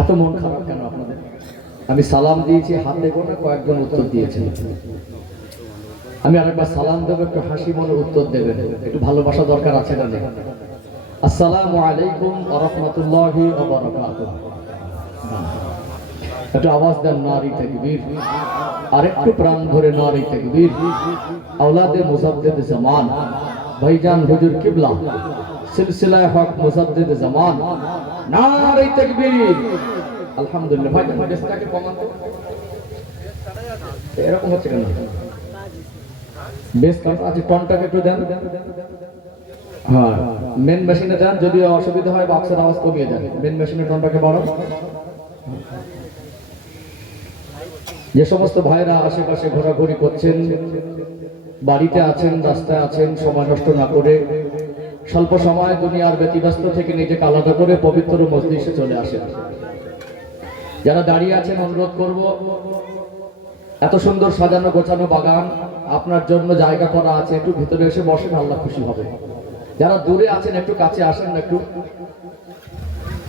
এত মন খারাপ কেন আপনাদের? আমি সালাম দিয়েছি, হাতে গোনা কয়েকজন উত্তর দিয়েছেন। আমি আরেকবার সালাম দেবো, একটু হাসি মনে উত্তর দেবেন, একটু ভালোবাসা দরকার আছে না? আসসালামু আলাইকুম ওয়া রাহমাতুল্লাহি ওয়া বারাকাতুহু। একটু আওয়াজ দেন নারী তাকবীর, আরেকটু প্রাণ ভরে নারী তাকবীর। আওলাদে মুজাদ্দিদ জামান ভাইজান হুজুর কিবলা সিলসিলায়ে হক মুজাদ্দিদ জামান, নারী তাকবীর। আলহামদুলিল্লাহ। ভাইজান বেসটাকে কমান তো, এরকম হচ্ছে কেন? বেস কাম আছে, টনটাকে একটু দেন। হ্যাঁ, মেন মেশিনে দেন, যদি অসুবিধা হয় বক্সের আওয়াজ কমিয়ে দেন। মেন মেশিনের টনটাকে বাড়ান। যে সমস্ত ভাইরা আশেপাশে ঘোরাঘুরি করছেন, বাড়িতে আছেন, রাস্তায় আছেন, সময় নষ্ট না করে স্বল্প সময় দুনিয়ার ব্যতিব্যস্ত থেকে নিজেকে আলাদা করে পবিত্র মজলিসে চলে আসেন। যারা দাঁড়িয়ে আছেন, অনুরোধ করব, এত সুন্দর সাজানো গোছানো বাগান, আপনার জন্য জায়গা করা আছে, একটু ভিতরে এসে বসেন, আল্লাহ খুশি হবে। যারা দূরে আছেন একটু কাছে আসেন না একটু।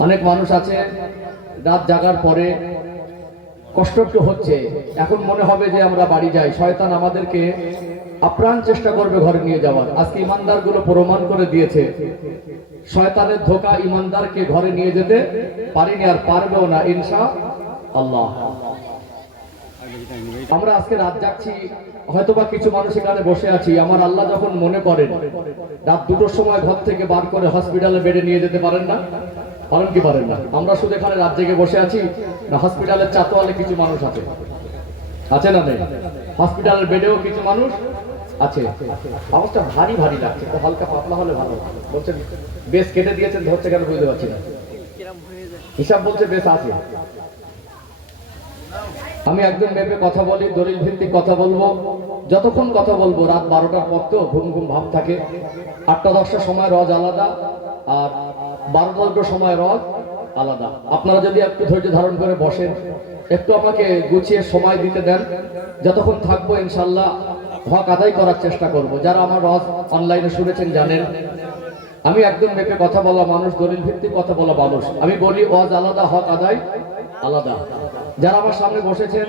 অনেক মানুষ আছে রাত জাগার পরে কষ্ট একটু হচ্ছে, এখন মনে হবে যে আমরা বাড়ি যাই, শয়তান আমাদেরকে আপ্রাণ চেষ্টা করবে ঘরে নিয়ে যাওয়ার। আজকে ইমানদারগুলো প্রমাণ করে দিয়েছে, শয়তানের ধোঁকা ইমানদারকে ঘরে নিয়ে যেতে পারেনি, আর পারবেও না ইনশাআল্লাহ। আমরা আজকে রাত জাগছি, হয়তোবা কিছু মানুষ এখানে বসে আছি, আমার আল্লাহ যখন মনে করেন রাত 2টোর সময় ঘর থেকে বার করে হসপিটালে বেডে নিয়ে যেতে পারেন না? পারেন কি পারেন না? আমরা শুধু এখানে রাত জেগে বসে আছি না, হসপিটালের চাতোয়ালে কিছু মানুষ আছে, আছে না নেই? হসপিটালের বেডেও কিছু মানুষ আছে। অবস্থা ভারী ভারী লাগছে, তো হালকা পাতলা হলে ভালো। বলছেন বেশ কেটে দিয়েছেন, ধরছে কেন বুঝতে পারছি না। হিসাব বলছে বেশ আছে। আমি একদম মেপে কথা বলি, দলিল ভিত্তিক কথা বলবো। যতক্ষণ কথা বলবো রাত 12টার পর তো ঘুম ঘুম ভাব থাকে। 8টা-10টার সময় রজ আলাদা, আর 12টার সময় রজ আলাদা। আপনারা যদি একটু ধৈর্য ধারণ করে বসেন, একটু আমাকে গুছিয়ে সময় দিতে দেন, যতক্ষণ থাকবো ইনশাল্লাহ হক আদায় করার চেষ্টা করব। যারা আমার রজ অনলাইনে শুনেছেন জানেন, আমি একদম মেপে কথা বলা মানুষ, দলিল ভিত্তিক কথা বলা মানুষ। আমি বলি ওয়াজ আলাদা, হক আদায় আলাদা। যারা আমার সামনে বসেছেন,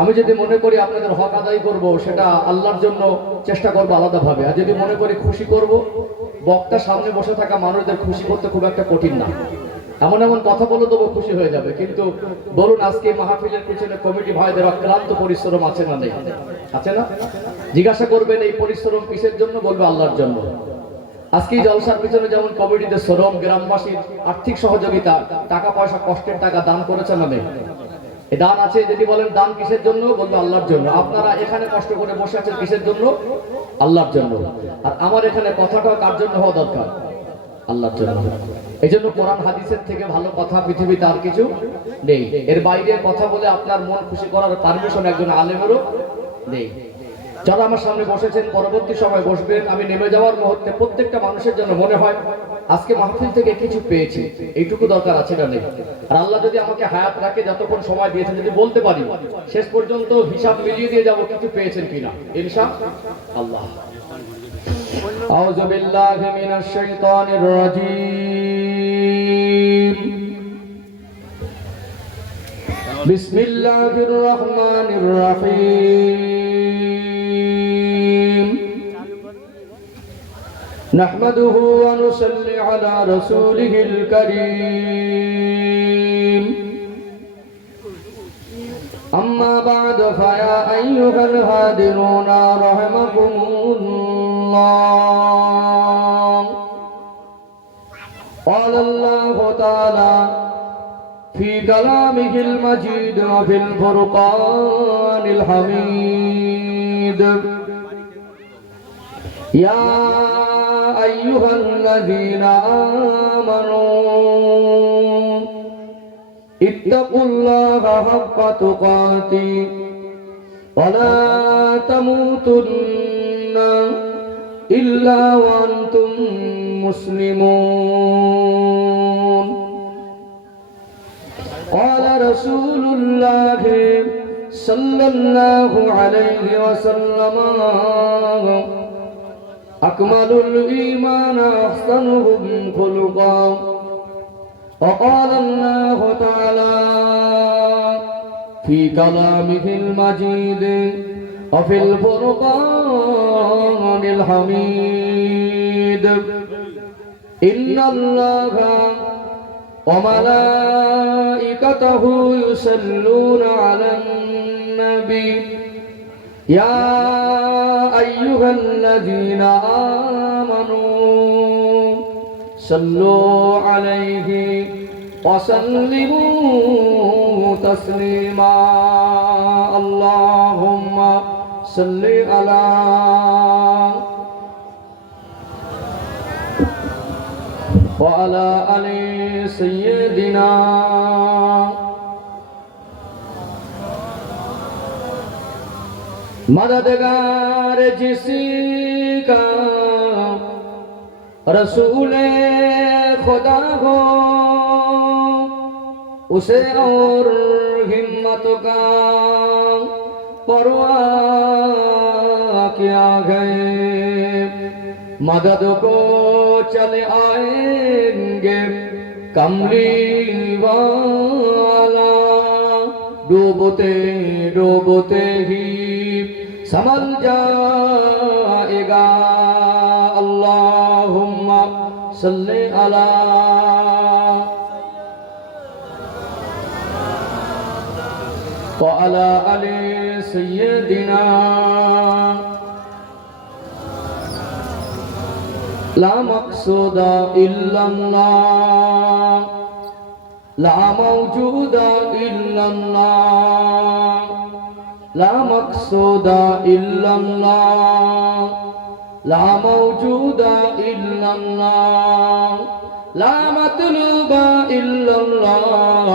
আমি যদি মনে করি আপনাদের হক আদায় করব, সেটা আল্লাহর জন্য চেষ্টা করবো আলাদাভাবে। আর যদি মনে করি খুশি করব, বক্তার সামনে বসে থাকা মানুষদের খুশি করতে খুব একটা কঠিন না। এমন এমন কথা বলে দেবো, খুশি হয়ে যাবে। কিন্তু বলুন, আজকে মাহফিলের পিছনে কমিটি ভাইদের অক্লান্ত পরিশ্রম আছে না নেই? আছে না? জিজ্ঞাসা করবেন এই পরিশ্রম কিসের জন্য, বলবে আল্লাহর জন্য। আজকে জলসার পিছনে যেমন কমিটিদের শ্রম, গ্রামবাসীর আর্থিক সহযোগিতা, টাকা পয়সা, কষ্টের টাকা দান করেছে না নেই? এই দান আছে। যদি বলেন দান কিসের জন্য, বলবো আল্লাহর জন্য। আপনারা এখানে কষ্ট করে বসে আছেন কিসের জন্য? আল্লাহর জন্য। আর আমার এখানে কথাটা কার জন্য হওয়া দরকার? আল্লাহর জন্য। এই জন্য কোরআন হাদিসের থেকে ভালো কথা পৃথিবীতে আর কিছু নেই। এর বাইরে কথা বলে আপনার মন খুশি করার পারমিশন একজন আলেমেরও নেই। যারা আমার সামনে বসেছেন, পরবর্তী সময় বসবেন, আমি নেমে যাওয়ার মুহূর্তে প্রত্যেকটা মানুষের জন্য মনে হয় আজকে মাহফিল থেকে কিছু পেয়েছি, এইটুকু দরকার আছে না নেই? আর আল্লাহ যদি আমাকে হায়াত রাখে, যতক্ষণ সময় দিয়েছেন, যদি বলতে পারি শেষ পর্যন্ত হিসাব মিলিয়ে দিয়ে যাবো কিছু পেয়েছেন কিনা ইনশাআল্লাহ। আউযু বিল্লাহি মিনাশ শাইতানির রাজীম। বিসমিল্লাহির রহমানির রহিম। নাহমাদুহু ওয়া নুসাল্লি আলা রাসূলিহিল কারীম। আম্মা বা'দু ফায়া আইয়ুহাল হাদিরুনা রাহমাকুমুল্লাহ। قال الله تعالى في كلامه المجيد وفي الفرقان الحميد: يا أيها الذين آمنوا اتقوا الله حق تقاته ولا تموتن إلا وأنتم مسلمون. قال رسول الله صلى الله عليه وسلم: أكمل الإيمان أحسنهم خلقا وقال الله تعالى في كلامه المجيد وفي الفرقان الحميد إن الله وملائكته يصلون على النبي يا أيها الذين آمنوا صلوا عليه وسلموا تسليما اللهم صل على وعلى آل سيدنا मददगार जिसका रसूल खुदा हो उसे और हिम्मत का परवाह क्या गए मदद को चले आएंगे कमली वाला डूबते डूबते ही समझ जाएगा अल्लाहुम्मा सल्ली अला व अला आलि सय्यदिना ला मक़सूदा इल्लल्लाह ला मौजूदा इल्लल्लाह ला मक़सूदा इल्लल्लाह ला मौजूदा इल्लल्लाह ला मतलूबा इल्लल्लाह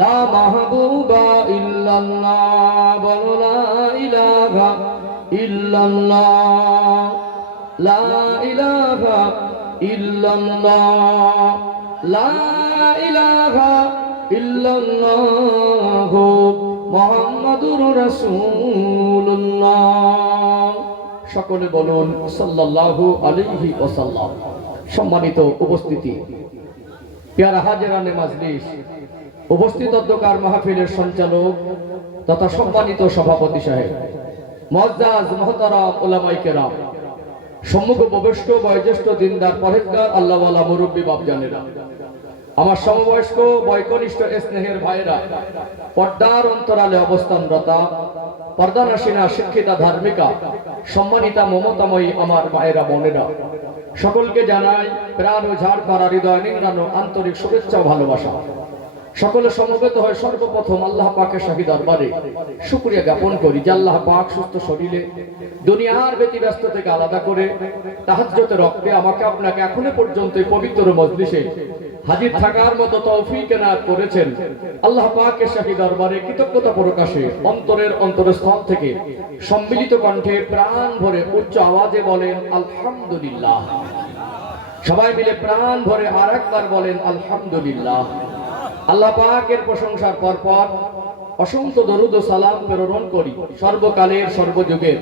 ला महबूबा इल्लल्लाह बोलो ला इलाहा इल्लल्लाह ला इलाहा इल्लल्लाह ला इलाहा इल्लल्लाह মুহাম্মাদুর রাসূলুল্লাহ সকলে বলুন সাল্লাল্লাহু আলাইহি ওয়াসাল্লাম। সম্মানিত উপস্থিতি, প্যারা হাজিরানে মাজলিস, উপস্থিত অধ্যকার মাহফিলের সঞ্চালক তথা সম্মানিত সভাপতি সাহেব, মুআজ্জাজ মুহতারাম উলামায়ে কেরাম, সম্মুখ উপবিষ্ট বয়োজ্যেষ্ঠ দিনদার পরহেজগার আল্লাহওয়ালা মুরব্বী বাপজানেরা, আমার সমবয়স্ক বয়কনিষ্ঠ স্নেহের ভাইরা, পর্দার অন্তরালে অবস্থানরতা পর্দানাসীনা শিক্ষিতা ধার্মিকা সম্মানিতা মমতাময়ী আমার মায়েরা বোনেরা, সকলকে জানাই প্রাণ ও ঝাড় পাড়া হৃদয় নিংড়ানো আন্তরিক শুভেচ্ছা ও ভালোবাসা। সকলে সমবেত হয়ে সর্বপ্রথম আল্লাহ পাকের শাহী দরবারে শুকরিয়া জ্ঞাপন করি যে আল্লাহ পাক সুস্থ শরীরে দুনিয়ার ব্যতিব্যস্ত থেকে আলাদা করে তাহাজ্জুদের রক্তে আমাকে আপনাকে এখনো পর্যন্ত পবিত্র মজলিসে হাজির থাকার মতো তৌফিক এনায়েত করেছেন। আল্লাহ পাকের শাহী দরবারে কৃতজ্ঞতা প্রকাশে অন্তরের অন্তরস্থল থেকে সম্মিলিত কণ্ঠে প্রাণ ভরে উচ্চ আওয়াজে বলেন আলহামদুলিল্লাহ। সবাই মিলে প্রাণ ভরে আরেকবার বলেন আলহামদুলিল্লাহ। আল্লাহ পাকের প্রশংসার পরপর অসংখ্য দরুদ ও সালাম প্রেরণ করি সর্বকালের সর্বযুগের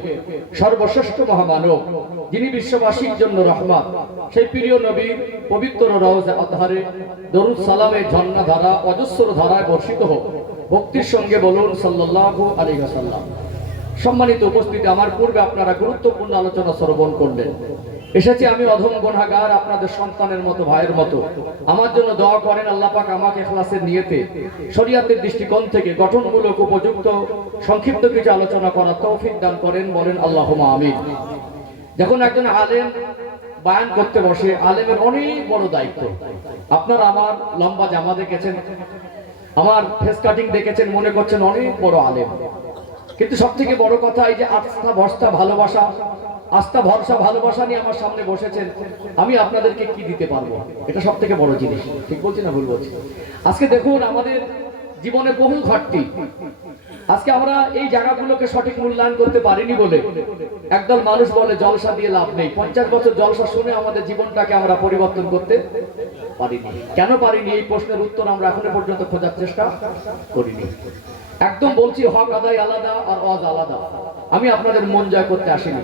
সর্বশ্রেষ্ঠ মহামানব, যিনি বিশ্ববাসীর জন্য রহমত, সেই প্রিয় নবীর পবিত্র রওজা আতহারে দরুদ সালামের ঝর্ণা ধারা অজস্র ধারায় বর্ষিত হোক। ভক্তির সঙ্গে বলুন সাল্লাল্লাহু আলাইহি ওয়াসাল্লাম। সম্মানিত উপস্থিতি, আমার পূর্বে আপনারা গুরুত্বপূর্ণ আলোচনা শ্রবণ করলেন। এসেছি আমি অধম গুনাহগার, আপনাদের সন্তানের মতো, ভাইয়ের মতো। আমার জন্য দোয়া করেন আল্লাহ পাক আমাকে ইখলাসের নিয়তে শরীয়তের দৃষ্টিকোণ থেকে গঠনমূলক উপযুক্ত সংক্ষিপ্ত কিছু আলোচনা করার তৌফিক দান করেন, বলেন আল্লাহুম্মা আমিন। যখন একজন আলেম বয়ান করতে বসে, আলেমের অনেক বড় দায়িত্ব। আপনারা আমার লম্বা জামা দেখেছেন, আমার ফেস কাটিং দেখেছেন, মনে করছেন অনেক বড় আলেম, কিন্তু সবথেকে বড় কথা এই যে আস্থা ভরসা ভালোবাসা, আস্থা ভরসা ভালোবাসা নিয়ে আমার সামনে বসেছেন, আমি আপনাদেরকে কি দিতে পারবো, এটা সব থেকে বড় জিনিস। ঠিক বলছি না ভুল বলছি? আজকে দেখুন আমাদের জীবনে বহু ঘাটতি, আজকে আমরা এই জায়গাগুলোকে সঠিক মূল্যায়ন করতে পারিনি বলে একদল মানুষ বলে জলসা দিয়ে লাভ নেই। 50 বছর জলসা শুনে আমাদের জীবনটাকে আমরা পরিবর্তন করতে পারিনি। কেন পারিনি, এই প্রশ্নের উত্তর আমরা এখনো পর্যন্ত খোঁজার চেষ্টা করিনি। একদম বলছি, হক আদায় আলাদা আর অজ আলাদা। আমি আপনাদের মন জয় করতে আসিনি,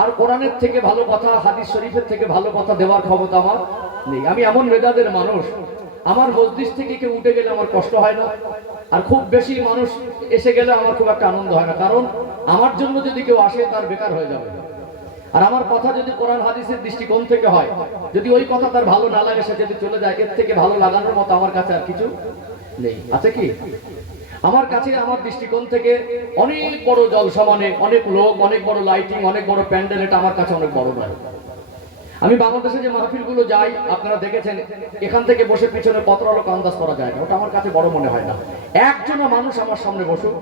আর কোরআনের থেকে ভালো কথা, হাদিস শরীফের থেকে ভালো কথা দেওয়ার ক্ষমতা আমার নেই। আমি এমন মেজাজের মানুষ, আমার মসজিদ থেকে কেউ উঠে গেলে আমার কষ্ট হয় না, আর খুব বেশি মানুষ এসে গেলে আমার খুব একটা আনন্দ হয় না, কারণ আমার জন্য যদি কেউ আসে তার বেকার হয়ে যাবে। আর আমার কথা যদি কোরআন হাদিসের দৃষ্টিকোণ থেকে হয়, যদি ওই কথা তার ভালো না লাগে, সে যদি চলে যায়, এর থেকে ভালো লাগানোর মতো আমার কাছে আর কিছু নেই। আছে কি? আমার কাছে আমার দৃষ্টিকোণ থেকে অনেক বড় জলসা, মানে অনেক লোক, অনেক বড় লাইটিং, অনেক বড় প্যান্ডেল, এটা আমার কাছে অনেক বড় নয়। আমি বাংলাদেশে যে মাহফিলগুলো যাই, আপনারা দেখেছেন, এখান থেকে বসে পিছনে পত্রালোক আন্দাজ করা যায় না, ওটা আমার কাছে বড় মনে হয় না। একজন মানুষ আমার সামনে বসুক,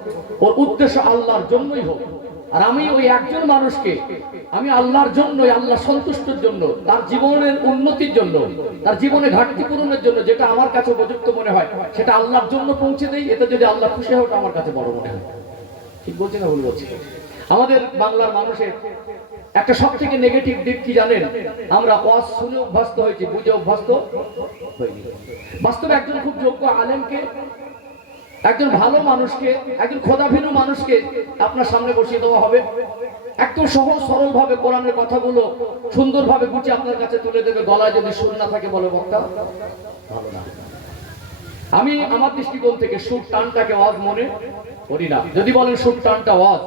ওর উদ্দেশ্য আল্লাহর জন্যই হোক, আর আমি ওই একজন মানুষকে আমি আল্লাহর জন্যই, আল্লাহ সন্তুষ্টের জন্য, তার জীবনের উন্নতির জন্য, তার জীবনে ঘাটতি পূরণের জন্য যেটা আমার কাছে উপযুক্ত মনে হয় সেটা আল্লাহর জন্য পৌঁছে দেই। এতে যদি আল্লাহ খুশি হয়, ওটা আমার কাছে বড় মনে হয়। ঠিক বলছি না ভুল বলছি? আমাদের বাংলার মানুষের একটা সব থেকে নেগেটিভ দিক কি জানেন? আমরা ওয়াজ শুনে অভ্যস্ত হয়েছি, বুঝে অভ্যস্ত হইনি। বাস্তবে একজন খুব যোগ্য আলেমকে, একজন ভালো মানুষকে, একজন খোদাভীরু মানুষকে আপনার সামনে বসিয়ে দেওয়া হবে, একদম সহজ সরল ভাবে কোরআনের কথাগুলো সুন্দরভাবে গুছিয়ে আপনার কাছে তুলে দেবে। গলায় যদি সুর না থাকে, বলে বক্তা ভালো না। আমি আমার দৃষ্টিকোণ থেকে সুর টানটাকে ওয়াজ মনে করি না। যদি বলেন সুর টানটা ওয়াজ,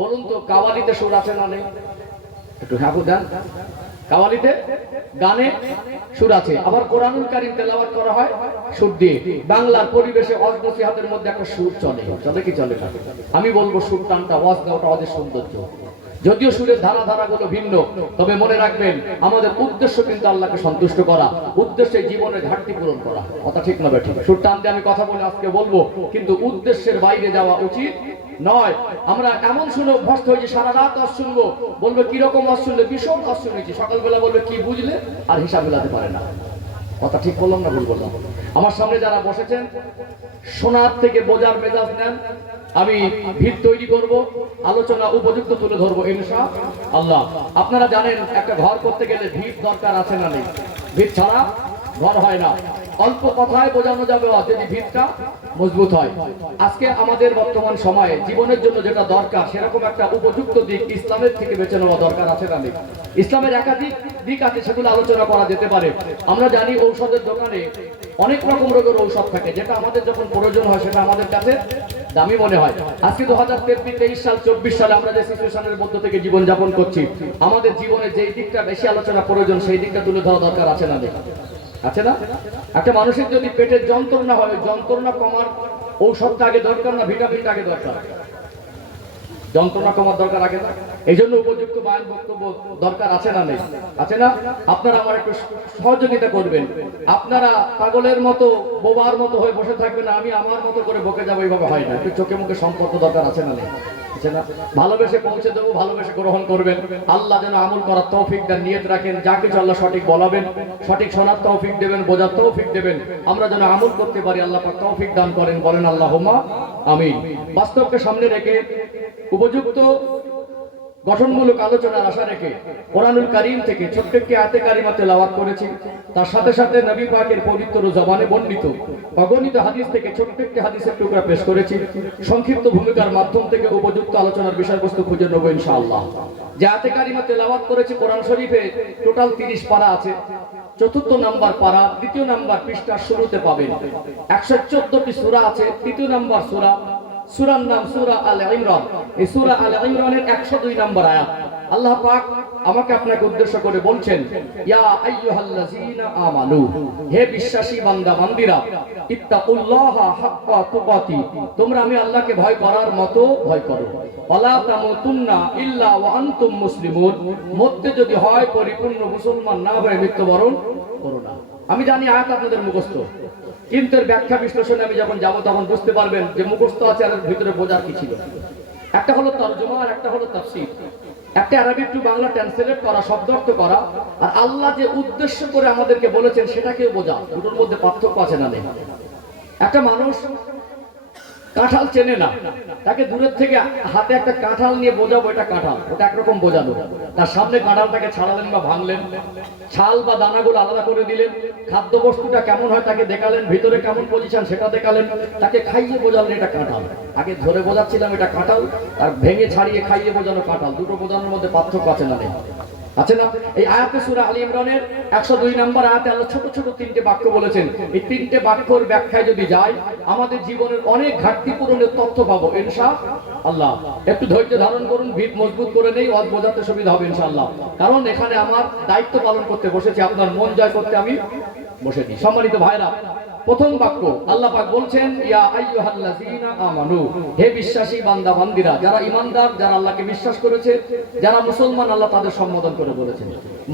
বলুন তো কাওয়ালিতে সুর আছে না নেই? একটু হ্যাঁ দেন। কাওয়ালিতে গানে সুর আছে, আবার কোরআনুল কারীম তেলাওয়াত করা হয় সুর দিয়ে। বাংলার পরিবেশে ওয়াজ নসিহতের মধ্যে একটা সুর চলে, চলে কি চলে না? আমি বলবো সুর টানটা ওয়াজ না, ওটা ওয়াজের সৌন্দর্য। যদিও সুরের ধারাগুলো ভিন্ন, তবে মনে রাখবেন আমাদের উদ্দেশ্য কিন্তু আল্লাহকে সন্তুষ্ট করা, উদ্দেশ্যে জীবনের ঘাটতি পূরণ করা। কথা ঠিক না ঠিক? সুর টানতে আমি কথা বলে আজকে বলবো, কিন্তু উদ্দেশ্যের বাইরে যাওয়া উচিত নয়। আমরা এমন শুনে অভ্যস্ত হয়েছি, সারা রাত ওয়াজ শুনবো, বলবে কিরকম ওয়াজ শুনলে, ভীষণ ওয়াজ শুনেছি, সকালবেলা বলবে কি বুঝলে, আর হিসাব মেলাতে পারে না। কথা ঠিক বললাম না ভুল বললাম? আমার সামনে যারা বসেছেন, শোনার থেকে বোঝার মেজাজ নেন। আমি ভিত তৈরি করব, আলোচনা উপযুক্ত তুলে ধরবো ইনশাআল্লাহ। আপনারা জানেন একটা ঘর করতে গেলে ভিত দরকার আছে না নেই? ভিত ছাড়া ঘর হয় না। অল্প কথায় বোঝানো যাবে যদি ভিতটা মজবুত হয়। আজকে আমাদের বর্তমান সময়ে জীবনের জন্য যেটা দরকার, সেরকম একটা উপযুক্ত দিক ইসলামের থেকে বেছে নেওয়া দরকার আছে না নেই? ইসলামের একাধিক দিক আছে, সেগুলো আলোচনা করা যেতে পারে। আমরা জানি ঔষধের দোকানে অনেক রকম রোগের ঔষধ থাকে, যেটা আমাদের যখন প্রয়োজন হয় সেটা আমাদের কাছে দামি মনে হয়। আজকে 2023 সাল 24 সালে আমরা যে সিচুয়েশনের মধ্য থেকে জীবন যাপন করছি, আমাদের জীবনে যেই দিকটা বেশি আলোচনা প্রয়োজন সেই দিকটা তুলে ধরা দরকার আছে না নেই? আছে না? একটা মানুষের যদি পেটের যন্ত্রণা হয়, যন্ত্রণা কমার ঔষধটা আগে দরকার না ভিটামিনটা আগে দরকার? যন্ত্রণা কমার দরকার আগে না? এই জন্য উপযুক্ত বায়ান বক্তব্য দরকার আছে না নেই? আছে না? আপনারা আমার একটু সহযোগিতা করবেন। আপনারা পাগলের মতো, বোবার মতো হয়ে বসে থাকবেন, আমি আমার মতো করে বকে যাবো, এইভাবে হয় না। একটু চোখে মুখে সম্পর্ক দরকার আছে না নেই? ভালোবেসে পৌঁছে দেবো, ভালোবেসে গ্রহণ করবেন। আল্লাহ যেন আমল করার তৌফিক দেন, নিয়ত রাখেন, যা কিছু আল্লাহ সঠিক বলাবেন, সঠিক শোনার তৌফিক দেবেন, বোঝার তৌফিক দেবেন, আমরা যেন আমল করতে পারি, আল্লাহ পাক তৌফিক দান করেন, বলেন আল্লাহুম্মা আমিন। বাস্তবকে সামনে রেখে উপযুক্ত গঠনমূলক আলোচনার আশা রেখে কোরআনুল কারীম থেকে ছোট্ট একটি আয়াতে কারিমা তেলাওয়াত করেছি। তার সাথে সাথে নবী পাকের পবিত্র জবানে বর্ণিত অগণিত হাদিস থেকে ছোট্ট একটি হাদিসের টুকরা পেশ করেছি। সংক্ষিপ্ত ভূমিকার মাধ্যম থেকে উপযুক্ত আলোচনার বিষয়বস্তু খুঁজে নেব ইনশাআল্লাহ। যে আয়াতে কারিমা তেলাওয়াত করেছি, কোরআন শরীফে টোটাল 30 পারা আছে। চতুর্থ নাম্বার পারা, দ্বিতীয় নাম্বার পৃষ্ঠার শুরুতে পাবেন। 114টি সূরা আছে। তৃতীয় নাম্বার সূরা, সূরার নাম সূরা আল ইমরান। এই সূরা আল ইমরানের 102 নম্বর আয়াত। আল্লাহ পাক আমাকে আপনাকে উদ্দেশ্য করে বলছেন, ইয়া আইয়ুহাল্লাযীনা আমানু, হে বিশ্বাসী বান্দা বান্দীরা, ইত্তাকুল্লাহা হাক্কা তুকাতি, তোমরা আমি আল্লাহকে ভয় করার মতো ভয় করো। ওয়ালা তামুতুন্না ইল্লা ওয়া আনতুম মুসলিমুন, মধ্যে যদি হয় পরিপূর্ণ মুসলমান না হয়ে মৃত্যুবরণ করো না। আমি জানি আয়াত আপনাদের মুখস্থ, কিন্তু এর ব্যাখ্যা বিশ্লেষণে আমি যখন যাবো তখন বুঝতে পারবেন যে মুখস্থ আছে আর ভিতরে বোঝার কি ছিল। একটা হলো তরজমা আর একটা হলো তাফসীর। একটা আরবি টু বাংলা ট্রান্সলেট করা, শব্দার্থ করা, আর আল্লাহ যে উদ্দেশ্য করে আমাদেরকে বলেছেন সেটাকেও বোঝা। দুটোর মধ্যে পার্থক্য আছে না নেই? একটা মানুষ কাঁঠাল চেনে না, তাকে দূরের থেকে হাতে একটা কাঁঠাল নিয়ে বোঝাবো এটা কাঁঠাল, ওটা একরকম বোঝানো। তার সামনে কাঁঠালটাকে ছাড়ালেন বা ভাঙলেন, ছাল বা দানাগুলো আলাদা করে দিলেন, খাদ্য বস্তুটা কেমন হয় তাকে দেখালেন, ভিতরে কেমন পজিশন সেটা দেখালেন, তাকে খাইয়ে বোঝালেন এটা কাঁঠাল। আগে ধরে বোঝাচ্ছিলাম এটা কাঁঠাল, আর ভেঙে ছাড়িয়ে খাইয়ে বোঝানো কাঁঠাল। দুটো বোঝানোর মধ্যে পার্থক্য আছে না নেই? আছে না? এই আয়াতে সূরা আলী ইমরানের 102 নম্বর আয়াতে আল্লাহ ছোট ছোট তিনটে বাক্য বলেছেন। এই তিনটে বাক্যের ব্যাখ্যায় যদি যাই আমাদের জীবনের অনেক ঘাটতি পূরণের তথ্য পাবো ইনশাআল্লাহ। একটু ধৈর্য ধারণ করুন, ভিত মজবুত করে নেই, ওয়াজ বোঝাতে সুবিধা হবে ইনশাআল্লাহ। কারণ এখানে আমার দায়িত্ব পালন করতে বসেছি, আপনার মন জয় করতে আমি বসেছি। সম্মানিত ভাইরা, প্রথম বাক্য আল্লাহ পাক বলছেন ইয়া আইয়ুহাল্লাযীনা আমানু, হে বিশ্বাসী বান্দা বান্দীরা, যারা ঈমানদার, যারা আল্লাহকে বিশ্বাস করেছে, যারা মুসলমান, আল্লাহ তাদের সম্বোধন করে বলেছেন।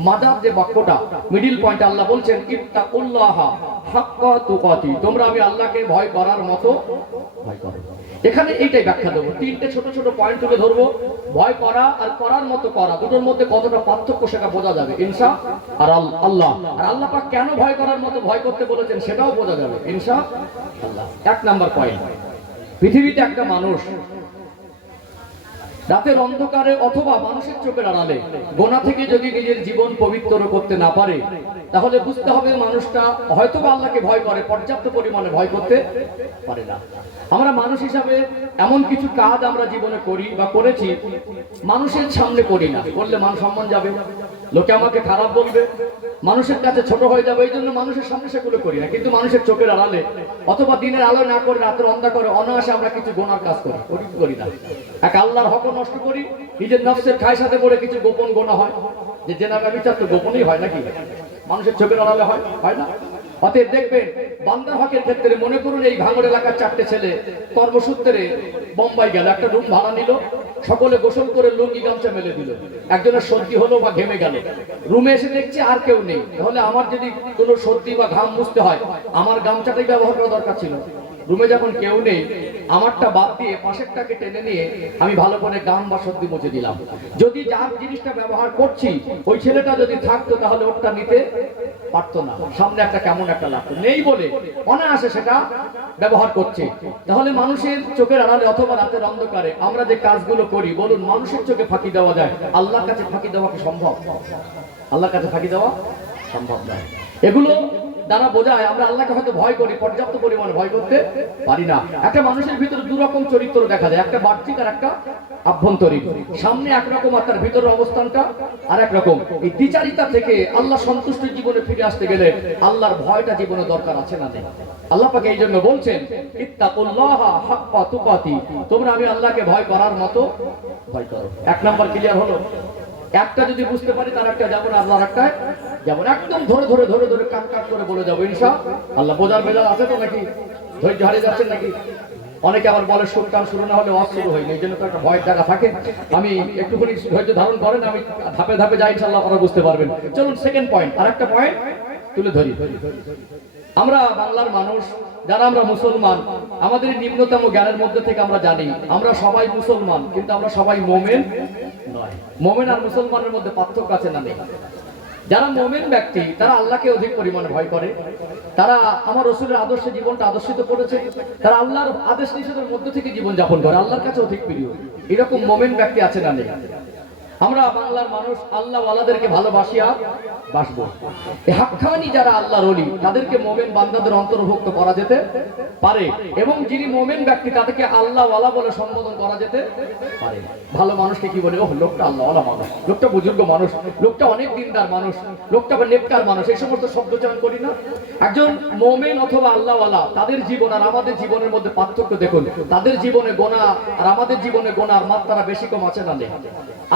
মাদার যে বাক্যটা মিডল পয়েন্ট আল্লাহ বলছেন ইত্তাকুল্লাহা হাক্কা তুকাতি, তোমরা আমি আল্লাহকে ভয় করার মতো ভয় করো। এখানে এইটাই ব্যাখ্যা দেবো, তিনটে ছোট ছোট পয়েন্ট তুলে ধরবো। ভয় করা আর করার মতো করা, দুটোর মধ্যে কতটা পার্থক্য সেটা বোঝা যাবে ইনশাআল্লাহ। আর আল্লাহ পাক কেন ভয় করার মতো ভয় করতে বলেছেন সেটাও বোঝা যাবে ইনশাআল্লাহ। এক নাম্বার পয়েন্ট, পৃথিবীতে একটা মানুষ রাতের অন্ধকারে অথবা মানুষের চোখের আড়ালে গোনা থেকে যদি নিজের জীবন পবিত্র করতে না পারে, তাহলে বুঝতে হবে মানুষটা হয়তোবা আল্লাহকে ভয় করে, পর্যাপ্ত পরিমাণে ভয় করতে পারে না। আমরা মানুষ হিসাবে এমন কিছু কাজ আমরা জীবনে করি বা করেছি মানুষের সামনে করি না, করলে মান সম্মান যাবে, লোকে আমাকে খারাপ বলবে, মানুষের কাছে ছোট হয়ে যাবে, এই জন্য মানুষের সামনে সেগুলো করি না। কিন্তু মানুষের চোখের আড়ালে অথবা দিনের আলো না করে রাতের অন্ধকারে অনায়াসে আমরা কিছু গোনার কাজ করি না। এক আল্লাহর হক নষ্ট করি, নিজের নফসের খায় সাথে পড়ে কিছু গোপন গোনা হয়, যে জেনা ব্যভিচার তো গোপনই হয় নাকি, মানুষের চোখের আড়ালে হয় না। অতএব দেখবেন বান্দার হকের ক্ষেত্রে মনে করুন এই ভাঙড় এলাকার চারটে ছেলে কর্মসূত্রে বোম্বাই গেল, একটা রুম ভাড়া নিল, সকলে গোসল করে লুঙ্গি গামছা মেলে দিল, একজনের সর্দি হলো বা ঘেমে গেল, রুমে এসে দেখছে আর কেউ নেই, তাহলে আমার যদি কোনো সর্দি বা ঘাম মুছতে হয় আমার গামছাটাই ব্যবহার করা দরকার ছিল। রুমে যখন কেউ নেই আমারটা বাদ দিয়ে পাশেরটাকে টেনে নিয়ে আমি ভালো করে গাম বা সর্দি মুছে দিলাম। যদি যার জিনিসটা ব্যবহার করছি ওই ছেলেটা যদি থাকতো তাহলে ওরটা নিতে পারতো না, সামনে একটা কেমন একটা লাগতো, নেই বলে অনায়াসে সেটা ব্যবহার করছে। তাহলে মানুষের চোখের আড়ালে অথবা রাতের অন্ধকারে আমরা যে কাজগুলো করি, বলুন মানুষের চোখে ফাঁকি দেওয়া যায়, আল্লাহর কাছে ফাঁকি দেওয়া কি সম্ভব? আল্লাহর কাছে ফাঁকি দেওয়া সম্ভব নয়। এগুলো দ্বারা বোঝায় আমরা আল্লাহকে হয়তো ভয় করি, পর্যাপ্ত পরিমাণে ভয় করতে পারি না। একটা মানুষের ভিতরে দুরকম চরিত্র দেখা যায়, একটা বাহ্যিক আর একটা আভ্যন্তরীণ। সামনে একরকম আর তার ভিতরের অবস্থানটা আর একরকম। এই দ্বিচারিতা থেকে আল্লাহ সন্তুষ্টির জীবনে ফিরে আসতে গেলে আল্লাহর ভয়টা জীবনে দরকার আছে না নেই? আল্লাহ পাক এই জন্য বলছেন ইত্তাকুল্লাহা হাক্কা তুকাতি, তোমরা আমি আল্লাহকে ভয় করার মতো ভয় করো। এক নাম্বার ক্লিয়ার হলো। একটা যদি বুঝতে পারি তার একটা যেমন আল্লাহর একটা যেমন, একদম ধরে ধরে ধরে ধরে কাট কাট করে বলে যাবো ইনশাআল্লাহ। বোঝার বেজার আছে তো নাকি? ধৈর্য হারিয়ে যাচ্ছেন নাকি? অনেকে আবার বলে সুরটান শুরু না হলে ওয়াজ শুরু হয়নি, এই জন্য তো একটা ভয়ের জায়গা থাকে। আমি একটুখানি ধৈর্য ধারণ করেন, আমি ধাপে ধাপে যাই ইনশাআল্লাহ, আপনারা বুঝতে পারবেন। চলুন সেকেন্ড পয়েন্ট, আর একটা পয়েন্ট তুলে ধরি। আমরা বাংলার মানুষ যারা আমরা মুসলমান, আমাদের নিম্নতম জ্ঞানের মধ্যে থেকে আমরা জানি আমরা সবাই মুসলমান, কিন্তু আমরা সবাই মোমেন নয়। মোমেন আর মুসলমানের মধ্যে পার্থক্য আছে না নেই? যারা মোমেন ব্যক্তি তারা আল্লাহকে অধিক পরিমাণে ভয় করে, তারা আমার রাসূলের আদর্শে জীবনটা আদর্শিত করেছে, তারা আল্লাহর আদেশ নিষেধের মধ্যে থেকে জীবন যাপন করে, আল্লাহর কাছে অধিক প্রিয়। এরকম মোমেন ব্যক্তি আছে না নেই? আমরা বাংলার মানুষ আল্লাহ ওয়ালাদেরকে ভালোবাসিয়া বাসবো। হাক্কানি যারা আল্লাহর ওলি তাদেরকে মোমেন বান্দাদের অন্তর্ভুক্ত করা যেতে পারে, এবং যিনি মোমেন ব্যক্তি তাদেরকে আল্লাহ ওয়ালা বলে সম্বোধন করা যেতে পারে। ভালো মানুষকে কি বলে? ওহ লোকটা আল্লাহ ওয়ালা মানুষ, লোকটা বুজুর্গ মানুষ, লোকটা অনেক দিনদার মানুষ, লোকটা নেককার মানুষ, এই সমস্ত শব্দ চয়ন করি না? একজন মোমেন অথবা আল্লাহ ওয়ালা তাদের জীবন আর আমাদের জীবনের মধ্যে পার্থক্য দেখুন। তাদের জীবনে গোনা আর আমাদের জীবনে গোনার মাত্রা বেশি কম আছে না নেই?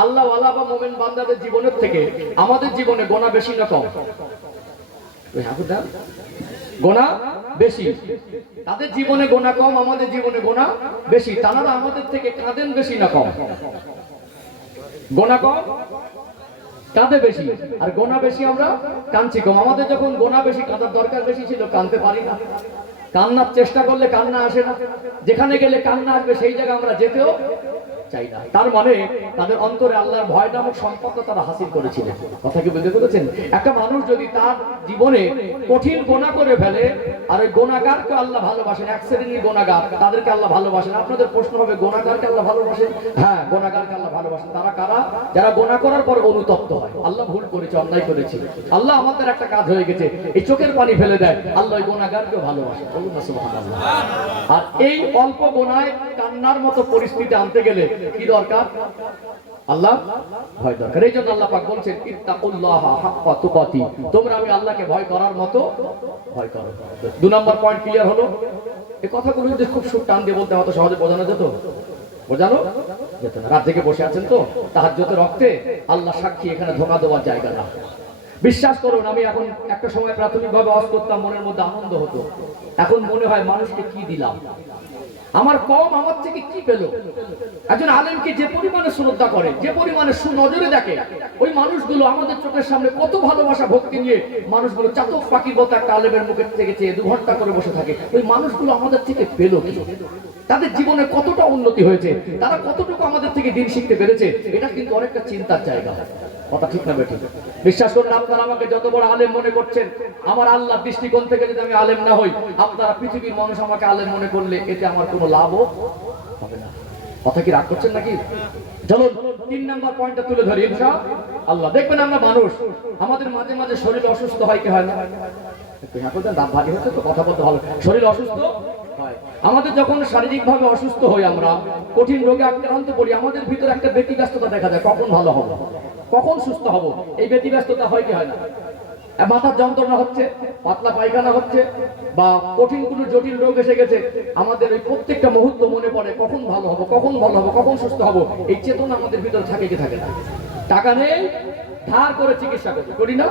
আল্লাহ ওয়ালা বা মোমেন বান্দাদের জীবনের থেকে আমাদের জীবনে গোনা বেশি না কম? গোনা বেশি। তাদের জীবনে গোনা কম, আমাদের জীবনে গোনা বেশি। তারা আমাদের থেকে কাঁদেন বেশি না কম? গোনা কম, কাঁদে বেশি, আর গোনা বেশি, আমরা কাঁদছি কম। আমাদের যখন গোনা বেশি, কাঁদার দরকার বেশি ছিল, কাঁদতে পারি না। কান্নার চেষ্টা করলে কান্না আসে না, যেখানে গেলে কান্না আসবে সেই জায়গায় আমরা যেতেও চাই না। তার মানে তাদের অন্তরে আল্লাহর ভয় নামক সম্পর্ক তারা হাসিল করেছিলেন। কথা কি বুঝতে পেরেছেন? একটা মানুষ যদি তার জীবনে কঠিন গোনা করে ফেলে আর ওই গোনাগারকে আল্লাহ ভালোবাসেন, এক শ্রেণীর গোনাগার তাদেরকে আল্লাহ ভালোবাসেন। আপনাদের প্রশ্ন হবে গোনাগারকে আল্লাহ ভালোবাসেন? হ্যাঁ, গোনাগারকে আল্লাহ ভালোবাসেন। তারা কারা? যারা গোনা করার পর অনুতপ্ত হয়, আল্লাহ ভুল করেছে, অন্যায় করেছে, আল্লাহ আমাদের একটা কাজ হয়ে গেছে, এই চোখের পানি ফেলে দেয়, আল্লাহ ওই গোনাগারকেও ভালোবাসেন। বলুন না সুবহানাল্লাহ। আর এই অল্প গোনায় কান্নার মতো পরিস্থিতি আনতে গেলে কি দরকার? আল্লাহ ভয় দরকার। এই জন্য আল্লাহ পাক বলছেন ইত্তাকুল্লাহা হাক্কা তুকাতি, তোমরা আমি আল্লাহকে ভয় করার মতো ভয় করো। 2 নম্বর পয়েন্ট ক্লিয়ার হলো। এই কথাগুলো যদি খুব সুর টান দিয়ে বলতে হতো সহজে বোঝানো যেত, বোঝানো যেত না। রাত থেকে বসে আছেন তো, তাহাজ্জুদের রক্তে আল্লাহ সাক্ষী, এখানে ধোঁকা দেওয়ার জায়গা না। বিশ্বাস করুন, আমি এখন একটা সময় প্রাথমিকভাবে ওয়াজ করতাম, মনের মধ্যে আনন্দ হতো। এখন মনে হয় মানুষকে কি দিলাম, আমার কম আমার থেকে কি পেল। একজন আলেমকে যে পরিমাণে শ্রদ্ধা করে, যে পরিমাণে সুনজরে দেখে, ওই মানুষগুলো আমাদের চোখের সামনে কত ভালোবাসা ভক্তি নিয়ে মানুষগুলো চাতক পাখির মতো একটা আলেমের মুখের থেকে চেয়ে 2 ঘন্টা করে বসে থাকে। ওই মানুষগুলো আমাদের থেকে পেল কি, তাদের জীবনে কতটা উন্নতি হয়েছে, তারা কতটুকু আমাদের থেকে দিন শিখতে পেরেছে, এটা কিন্তু অনেকটা চিন্তার জায়গা। কথা ঠিক না বেঠিক? বিশ্বাস করুন, আপনারা আমাকে যত বড় আলেম মনে করছেন, আমার আল্লাহর দৃষ্টিকোণ থেকে যদি আমি আলেম না হই, আপনারা পৃথিবীর মানুষ আমাকে আলেম মনে করলে এতে আমার কোনো লাভও হবে না। কথা কি রাগ করছেন নাকি? চলুন 3 নম্বর পয়েন্টটা তুলে ধরি ইনশাআল্লাহ। দেখবেন আমরা মানুষ, আমাদের মাঝে মাঝে শরীর অসুস্থ হয় কি হয় না? দাঁত ভারী হচ্ছে তো, কথা বলতে ভালো। শরীর অসুস্থ হয়। আমাদের যখন শারীরিকভাবে অসুস্থ হই, আমরা কঠিন রোগে আক্রান্ত পড়ি, আমাদের ভিতরে একটা ব্যতিব্যস্ততা দেখা যায়, কখন ভালো হবো, কখন সুস্থ হব, এই ব্যতিব্যস্ততা হয় কি হয় না? মাথার যন্ত্রণা হচ্ছে, পাতলা পায়খানা হচ্ছে, বা কঠিন কোনো জটিল রোগ এসে গেছে, আমাদের ওই প্রত্যেকটা মুহূর্ত মনে পড়ে কখন ভালো হবো, কখন ভালো হবো, কখন সুস্থ হব। এই চেতনা আমাদের ভিতরে থাকে কি থাকে না? টাকা নেই, ধার করে চিকিৎসা করি না,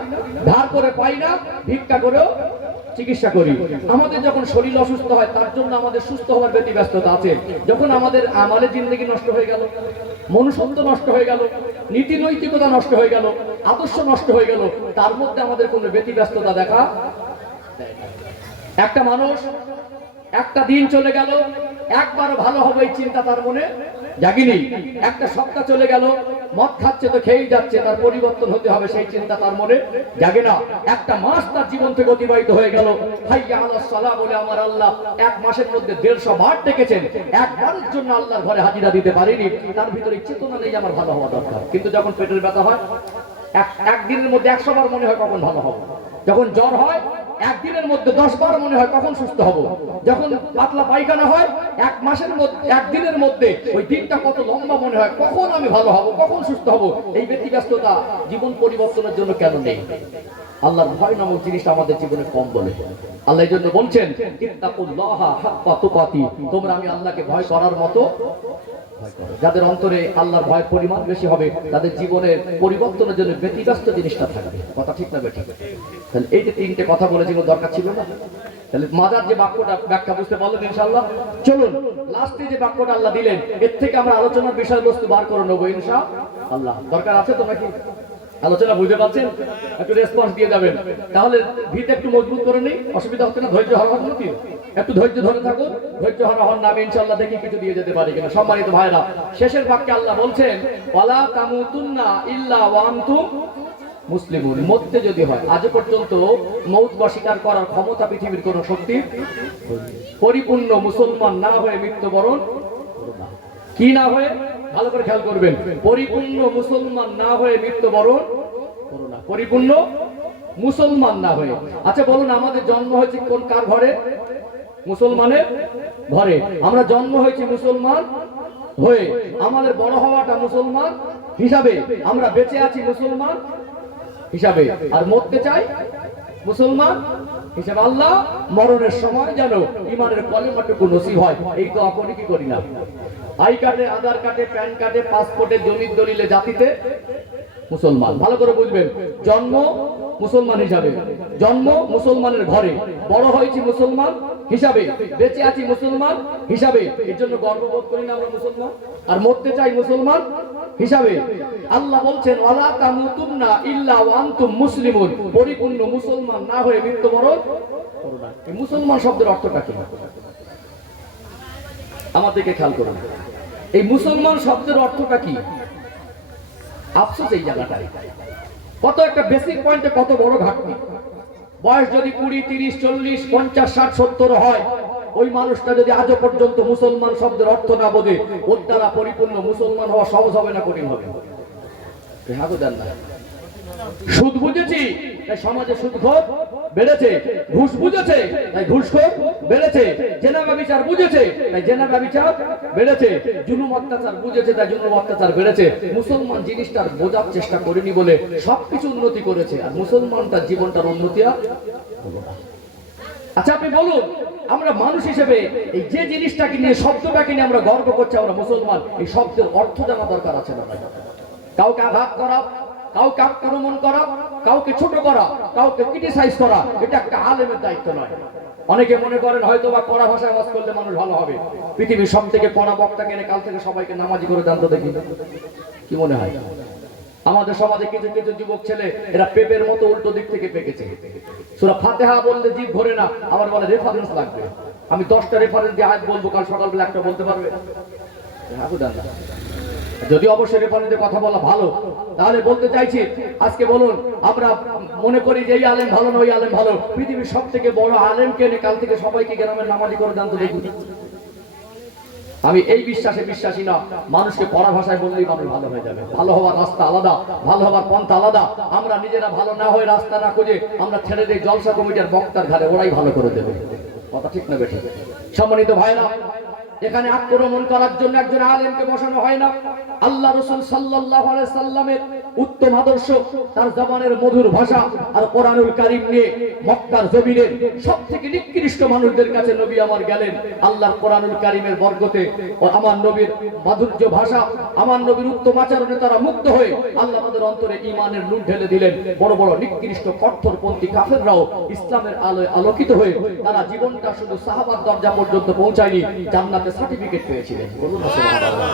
ধার করে পাই না, ভিক্ষা করেও চিকিৎসা করি। আমাদের যখন শরীর অসুস্থ হয়, তার জন্য আমাদের সুস্থ হওয়ার ব্যতিব্যস্ততা আছে। যখন আমাদের আমাদের জিন্দগি নষ্ট হয়ে গেল, মনুষ্যত্ব নষ্ট হয়ে গেল, নীতি নৈতিকতা নষ্ট হয়ে গেল, আদর্শ নষ্ট হয়ে গেল, তার মধ্যে আমাদের কোনো ব্যতিব্যস্ততা দেখা। একটা মানুষ একটা দিন চলে গেল, একবার ভালো হবে এই চিন্তা তার মনে জাগিনি। একটা সপ্তাহ চলে গেল, মদ খাচ্ছে তো খেয়েই যাচ্ছে, তার পরিবর্তন হতে হবে সেই চিন্তা তার মনে জাগে না। একটা মাস তার জীবন থেকে অতিবাহিত হয়ে গেল, হাইয়া আলাস সালাহ বলে আমার আল্লাহ 1 মাসের মধ্যে 150 বার ডেকেছেন, একবারের জন্য আল্লাহর ঘরে হাজিরা দিতে পারিনি। তার ভিতরে চেতনা নেই আমার ভালো হওয়া দরকার। কিন্তু যখন পেটের ব্যথা হয়, একদিনের মধ্যে 100 বার মনে হয় কখন ভালো হবে। যখন জ্বর হয়, একদিনের মধ্যে 10 বার মনে হয় কখন সুস্থ হব। যখন পাতলা পায়খানা হয়, 1 মাসের মধ্যে, একদিনের মধ্যে ওই দিনটা কত লম্বা মনে হয়, কখন আমি ভালো হব, কখন সুস্থ হব। এই ব্যতিব্যস্ততা জীবন পরিবর্তনের জন্য কেন নেই? আল্লাহর ভয় নামক জিনিসটা আমাদের জীবনে কম বলে। আল্লাহ এই জন্য বলছেন ইত্তাকুল্লাহা হাক্কা তুকাতি, তোমরা আমি আল্লাহকে ভয় করার মতো ভয় করো। যাদের অন্তরে আল্লাহর ভয়ের পরিমাণ বেশি হবে, তাদের জীবনের পরিবর্তনের জন্য ব্যতিব্যস্ত জিনিসটা থাকবে। কথা ঠিক না বেঠিক? তাহলে এই যে 3টে কথা বলেছিল, দরকার ছিল না? তাহলে মাদার যে বাক্যটা ব্যাখ্যা বুঝতে পারলেন ইনশাআল্লাহ। চলুন লাস্টে যে বাক্যটা আল্লাহ দিলেন, এর থেকে আমরা আলোচনার বিষয়বস্তু বার করে নেবো ইনশাআল্লাহ। দরকার আছে তো নাকি? আলোচনা বুঝতে পারছেন? একটু রেসপন্স দিয়ে যাবেন, তাহলে ভিত একটু মজবুত করে নেই, অসুবিধা হচ্ছে না। ধৈর্য হারানোর নাকি, একটু ধৈর্য ধরে থাকুন, ধৈর্য হারা হন না। আমি ইনশাআল্লাহ দেখি কিছু দিয়ে যেতে পারি কিনা। সম্মানিত ভাইরা, শেষের বাক্যে আল্লাহ বলছেন ওয়ালা তামুতুন্না ইল্লা ওয়া আনতুম মুসলিমুন। মরতে যদি হয়, আজ পর্যন্ত মৌত বা স্বীকার করার ক্ষমতা পৃথিবীর কোন শক্তি, পরিপূর্ণ মুসলমান না হয়ে মৃত্যুবরণ কি না হয়ে, ভালো করে খেয়াল করবেন, পরিপূর্ণ মুসলমান না হয়ে মৃত্যুবরণ করো না। পরিপূর্ণ মুসলমান না হয়ে। আচ্ছা বলুন, আমাদের জন্ম হয়েছে কোন কার ঘরে? মুসলমানের ঘরে। আমরা জন্ম হয়েছি মুসলমান হয়ে, আমাদের বড় হওয়াটা মুসলমান হিসাবে, আমরা বেঁচে আছি মুসলমান হিসাবে, আর মরতে চাই মুসলমান হিসাবে। আল্লাহ মরণের সময় যেন ইমানের কলেমাটুকু নসিব হয়, এই তো আপনি কি করি না? আই কার্ডে, আধার কার্ডে, প্যান কার্ডে, পাসপোর্টে, জমির দলিলে, জাতিতে মুসলমান। ভালো করে বুঝবেন, জন্ম মুসলমান হিসাবে, জন্ম মুসলমানের ঘরে, বড় হয়েছি মুসলমান হিসাবে, বেঁচে আছি মুসলমান হিসাবে, এর জন্য গর্ববোধ করি না আমরা মুসলমান, আর মরতে চাই মুসলমান হিসাবে। আল্লাহ বলছেন ওয়ালা তামুতুন্না ইল্লা ওয়া আনতুম মুসলিমুন, পরিপূর্ণ মুসলমান না হয়ে মৃত্যুবরণ করো না। এই মুসলমান শব্দের অর্থটা কি? আমার দিকে খেয়াল করুন, এই মুসলমান শব্দের অর্থটা কি? আফসোস এই জায়গাটাই, কত একটা বেসিক পয়েন্টে কত বড় ঘাটতি। বয়স যদি 20, 30, 40, 50, 60, 70 হয়, ওই মানুষটা যদি আজও পর্যন্ত মুসলমান শব্দের অর্থ না বোঝে, ওর দ্বারা পরিপূর্ণ মুসলমান হওয়া সহজ হবে না কঠিন হবে? সুদ বুঝেছি, তাই সমাজে সুদখোর বেড়েছে, ঘুষ বুঝেছে তাই ঘুষখোর বেড়েছে, জেনা ব্যভিচার বুঝেছে তাই জেনা ব্যভিচার বেড়েছে, জুলুম অত্যাচার বুঝেছে তাই জুলুম অত্যাচার বেড়েছে। মুসলমান জিনিসটার বোঝার চেষ্টা করেনি বলে সবকিছু উন্নতি করেছে, আর মুসলমান তার জীবনটার উন্নতি আর হলো না। আচ্ছা আপনি বলুন, আমরা মানুষ হিসেবে এই যে জিনিসটাকে নিয়ে, শব্দটাকে নিয়ে আমরা গর্ব করছি, আমরা মুসলমান, এই শব্দের অর্থ জানা দরকার আছে না? কাউকে আঘাত করা, কাউকে আক্রমণ করা, কাউকে ছোট করা, কাউকে ক্রিটিসাইজ করা, এটা একটা আলেমের দায়িত্ব নয়। অনেকে মনে করেন হয়তো বা কড়া ভাষায় ওয়াজ করলে মানুষ ভালো হবে। পৃথিবীর সব থেকে কড়া বক্তা কেনে কাল থেকে সবাইকে নামাজি করে জানতো, দেখি কি মনে হয়? আমাদের সমাজে কিছু কিছু যুবক ছেলে এরা পেপের মতো উল্টো দিক থেকে পেকেছে। সূরা ফাতিহা বললে জিভ ভরে না, আবার বলে রেফারেন্স লাগবে। আমি 10টা রেফারেন্স দিয়ে আয়াত বলবো, কাল সকালবেলা একটা বলতে পারবে? যদি অবশ্যই রেফারেন্সে কথা বলা ভালো, তাহলে বলতে চাইছি আজকে বলুন, আমরা মনে করি যে এই আলেম ভালো না ওই আলেম ভালো। পৃথিবীর সব থেকে বড় আলেমকে এনে কাল থেকে সবাইকে গ্রামের নামাজি করে জানতো, দেখি। আমি এই বিশ্বাসে বিশ্বাসী না, মানুষকে পড়া ভাষায় বললেই মানুষ ভালো হয়ে যাবে। ভালো হওয়ার রাস্তা আলাদা, ভালো হওয়ার পন্থা আলাদা। আমরা নিজেরা ভালো না হয়ে রাস্তা না খুঁজে আমরা ছেড়ে দিই জলসা কমিটির বক্তার ঘাড়ে, ওরাই ভালো করে দেবে। কথা ঠিক না বেঠিক? সম্মানিত ভাইরা, এখানে আক্রমণ করার জন্য একজন আলেমকে বসানো হয় না। আল্লাহ রাসূল সাল্লাল্লাহু আলাইহি সাল্লামের উত্তম আদর্শ, তার জবানের মধুর ভাষা আর কোরআনুল কারীম নিয়ে মক্কার জমিনের সবথেকে নিকৃষ্ট মানুষদের কাছে নবী আমার গেলেন। আল্লাহর কোরআনুল কারীমের বরকতে ও আমার নবীর মাধুর্য ভাষা, আমার নবীর উত্তম আচরণে তারা মুগ্ধ হয়ে আল্লাহ তাদের অন্তরে ঈমানের নূর ঢেলে দিলেন। বড় বড় নিকৃষ্ট কঠোরপন্থী কাফেররাও ইসলামের আলোয় আলোকিত হয়ে তারা জীবনটা শুধু সাহাবার দরজা পর্যন্ত পৌঁছায়নি, জান্নাতে সার্টিফিকেট পেয়েছিলেন। বলুন না সুবহানাল্লাহ।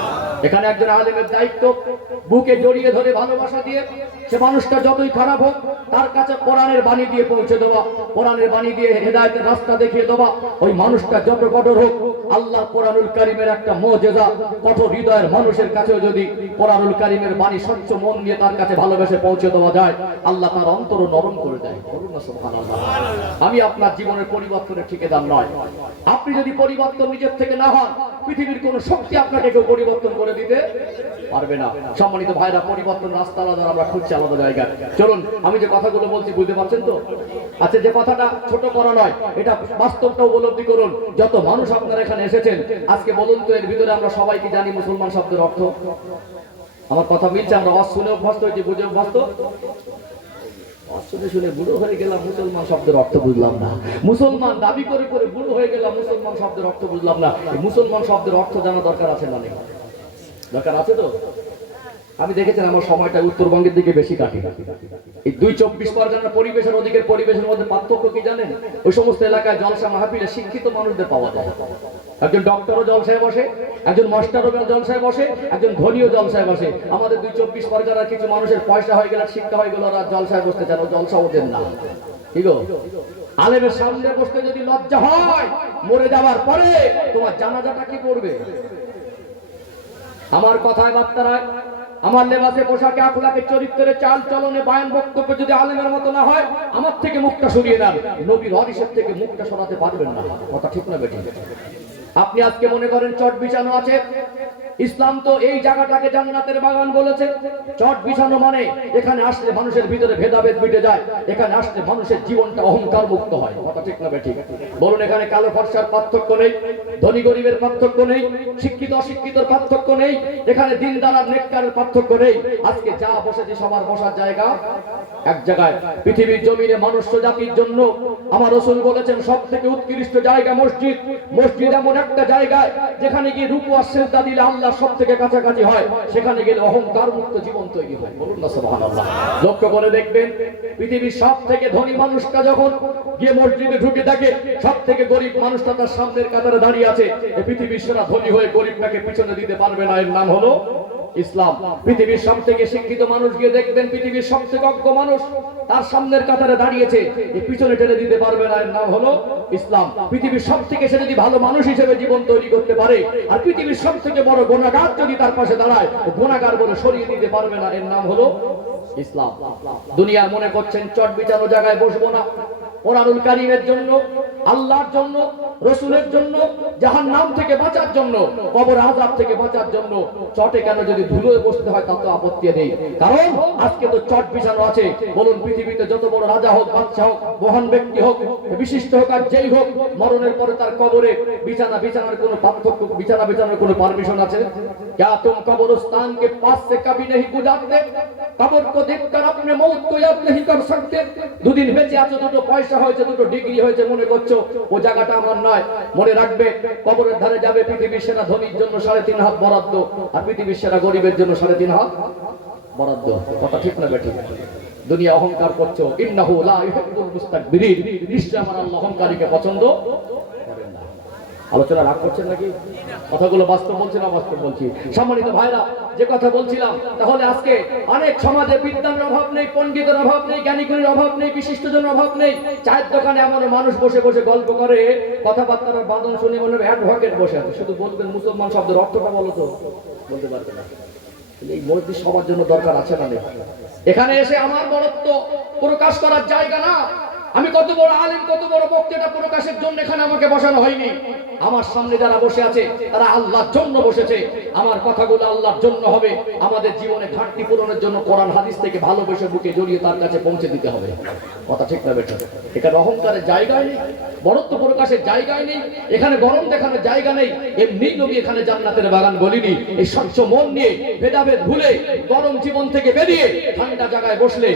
এখানে একজন আলেমের দায়িত্ব বুকে জড়িয়ে ধরে ভালোবাসা দিয়ে সে মানুষটা যতই খারাপ হোক তার কাছে কোরআনের বাণী দিয়ে পৌঁছে দেওয়া, কোরআনের বাণী দিয়ে হেদায়েতের রাস্তা দেখিয়ে দেওয়া। ওই মানুষটা যত কঠোর হোক, আল্লাহ কোরআনুল কারীমের একটা মুজিজা, কঠোর হৃদয়ের মানুষের কাছে যদি কোরআনুল কারীমের বাণী স্বচ্ছ মন নিয়ে তার কাছে ভালোবেসে পৌঁছে দেওয়া যায়, আল্লাহ তার অন্তর নরম করে দেয়। বলুন না সুবহানাল্লাহ। আমি আপনার জীবনের পরিবর্তনের ঠিকাদার নয়। আপনি যদি পরিবর্তন নিজের থেকে না হন, পৃথিবীর কোন শক্তি আপনাকে কেউ পরিবর্তন করে দিতে পারবে না। সম্মানিত ভাইরা, পরিবর্তন রাস্তা আলাদা, আমরা খুঁজছি আলাদা জায়গায়। চলুন, আমি যে কথাগুলো বলছি বুঝতে পারছেন তো? আচ্ছা, যে কথাটা ছোট করা নয়, এটা বাস্তবটা উপলব্ধি করুন। যত মানুষ আপনারা এখানে এসেছেন আজকে, বলুন তো এর ভিতরে আমরা সবাই কি জানি মুসলমান শব্দের অর্থ? আমার কথা মিলছে? আমরা শুনে অভ্যস্ত হয়েছি, বুঝে অভ্যস্ত। শুনে শুনে বুড়ো হয়ে গেলাম, মুসলমান শব্দের অর্থ বুঝলাম না। মুসলমান দাবি করে করে বুড়ো হয়ে গেলাম, মুসলমান শব্দের অর্থ বুঝলাম না। এই মুসলমান শব্দের অর্থ জানা দরকার আছে না? দরকার আছে তো? আমি দেখেছেন আমার সময়টা উত্তরবঙ্গের দিকে বেশি কাটি। এই 2-24 পরগনার পরিবেশের ওদিকের পরিবেশের মধ্যে পার্থক্য কি জানেন? ওই সমস্ত এলাকায় জলসা মাহফিলে শিক্ষিত মানুষদের পাওয়া যায়। একজন ডক্টরও জলসায় বসে, একজন মাস্টারও জলসায় বসে, একজন ধনীও জলসায় বসে। আমাদের 2-24 পরগনার কিছু মানুষের পয়সা হয়ে গেল, শিক্ষা হয়ে গেল, ওরা জলসায় বসতে চান, জলসা ওদের না। ঠিক গো? আলেমের সামনে বসতে যদি লজ্জা হয়, মরে যাওয়ার পরে তোমার জানাজাটা কি পড়বে? আমার কথায় বার্তায়, আমার লেবাসে পোশাকে, আখলাকে, চরিত্রে, চাল চলনে, বায়ান বক্তব্য যদি আলেমের মতো না হয়, আমার থেকে মুখটা সরিয়ে নেন। নবীর হাদিসের থেকে মুখটা সরাতে পারবেন না। কথা ঠিক না বেঠিক? আপনি আজকে মনে করেন চট বিছানো আছে, ইসলাম তো এই জায়গাটাকে জান্নাতের বাগান বলেছে। চট বিছানো মানে এখানে আসলে মানুষের ভিতরে ভেদাভেদ মিটে যায়, এখানে আসলে মানুষের জীবনটা অহংকার মুক্ত হয়। কথা ঠিক না বেঠিক? বলুন, এখানে কালো ফর্সার পার্থক্য নেই, ধনী গরিবের পার্থক্য নেই, শিক্ষিত অশিক্ষিতর পার্থক্য নেই, এখানে দিনদার আর নেককারের পার্থক্য নেই। আজকে যা বসেছে সবার বসার জায়গা এক জায়গায়। পৃথিবীর জমিনে মনুষ্য জাতির জন্য আমার রাসূল বলেছেন সব থেকে উৎকৃষ্ট জায়গা মসজিদ। মসজিদ এমন একটা জায়গায় যেখানে গিয়ে রুকু আর সিজদা দিলে আল্লাহ সব থেকে কাছাকাছি হয়, সেখানে গেলে অহংকার মুক্ত জীবন তৈরি হয়। বলুন না সুবহানাল্লাহ। লক্ষ্য করে দেখবেন, পৃথিবীর সব থেকে ধনী মানুষটা যখন গিয়ে মসজিদে ঢুকে দেখে সব থেকে গরিব মানুষটা তার সামনের কাতারে দাঁড়িয়ে আছে, এই পৃথিবীর সেরা ধনী হয়ে গরিবটাকে পিছনে দিতে পারবে না। এর নাম হলো ইসলাম। পৃথিবীর সব থেকে শিক্ষিত মানুষ গিয়ে দেখবেন, পৃথিবীর সব থেকে অজ্ঞ মানুষ তার সামনের কাতারে দাঁড়িয়েছে, এই পিছনে টেনে দিতে পারবে না। এর নাম হলো ইসলাম। পৃথিবীর সব থেকে সে যদি ভালো মানুষ হিসেবে জীবন তৈরি করতে পারে, আর পৃথিবীর সব থেকে বড় গুনাহগার যদি তার পাশে দাঁড়ায়, গুনাহগার বলে সরিয়ে দিতে পারবে না। এর নাম হলো ইসলাম। দুনিয়া মনে করছেন চট বিছানো জায়গায় বসবো না, কোরআনুল কারীমের জন্য আল্লাহর জন্য, রসুলের জন্য, জাহান্নাম থেকে বাঁচার জন্য, কবর আযাব থেকে বাঁচার জন্য চটে কেন যদি ধুলোয় বসতে হয় তাতে আপত্তি নেই। কারণ আজকে তো চট বিছানো আছে। বলুন, পৃথিবীতে যত বড় রাজা হোক, বাদশা হোক, মহান ব্যক্তি হোক, বিশিষ্ট হোক আর যেই হোক, মরণের পরে তার কবরে বিছানার কোনো পার্থক্য, বিছানার কোনো পারমিশন আছে? क्या तुम कब्रिस्तान के पास से कभी नहीं गुजरते? कब्र को देखकर अपने मौत को याद नहीं कर सकते? দুদিন বেঁচে আছো, দুটো পয়সা হয়েছে, দুটো ডিগ্রি হয়েছে, মনে করছো ও জায়গাটা আমার নয়। মনে রাখবে, কবরের ধারে যাবে পৃথিবীর সেরা ধনীর জন্য 3.5 হাত বরাদ্দ, আর পৃথিবীর সেরা গরিবের জন্য 3.5 হাত বরাদ্দ। কথা ঠিক না বেঠিক? দুনিয়া অহংকার করছো, ইন্নাহু লা ইউহিব্বুল মুস্তাকবিরিন, নিশ্চয় আমার আল্লাহ অহংকারীকে পছন্দ করেন না। আলোচনা রাগ করছেন নাকি? কথাগুলো বাস্তব বলছি না বাস্তব বলছি? সম্মানিত ভাইরা, যে কথা বলছিলাম, তাহলে আজকে অনেক সমাজে বিদ্যার অভাব নেই, পণ্ডিতের অভাব নেই, জ্ঞানীগুলির অভাব নেই, বিশিষ্টজনের অভাব নেই। চায়ের দোকানে এমন মানুষ বসে বসে গল্প করে, কথাবার্তার বাদন শুনে মনে হবে অ্যাডভোকেট বসে আছে। শুধু বলবেন মুসলমান শব্দের অর্থটা বলো তো, বলতে পারবে না। এই মসজিদ সবার জন্য দরকার আছে না নেই? এখানে এসে আমার বড়ত্ব প্রকাশ করার জায়গা না। আমি কত বড় আলেম, কত বড় বক্তা, এটা প্রকাশের জন্য এখানে আমাকে বসানো হয়নি। আমার সামনে যারা বসে আছে তারা আল্লাহর জন্য বসেছে। আমার কথাগুলো আল্লাহর জন্য হবে। আমাদের জীবনে ঘাটতি পূরণের জন্য কোরআন হাদিস থেকে ভালোবেসে বুকে জড়িয়ে তার কাছে পৌঁছে দিতে হবে। কথা ঠিক না বেটা? এখানে অহংকারের জায়গায় নেই, বড়ত্ব প্রকাশের জায়গায় নেই, এখানে গরম দেখানোর জায়গা নেই। এমনি নবী এখানে জান্নাতের বাগান বলিনি। এই স্বচ্ছ মন নিয়ে, ভেদাভেদ ভুলে, গরম জীবন থেকে বেরিয়ে ঠান্ডা জায়গায় বসলে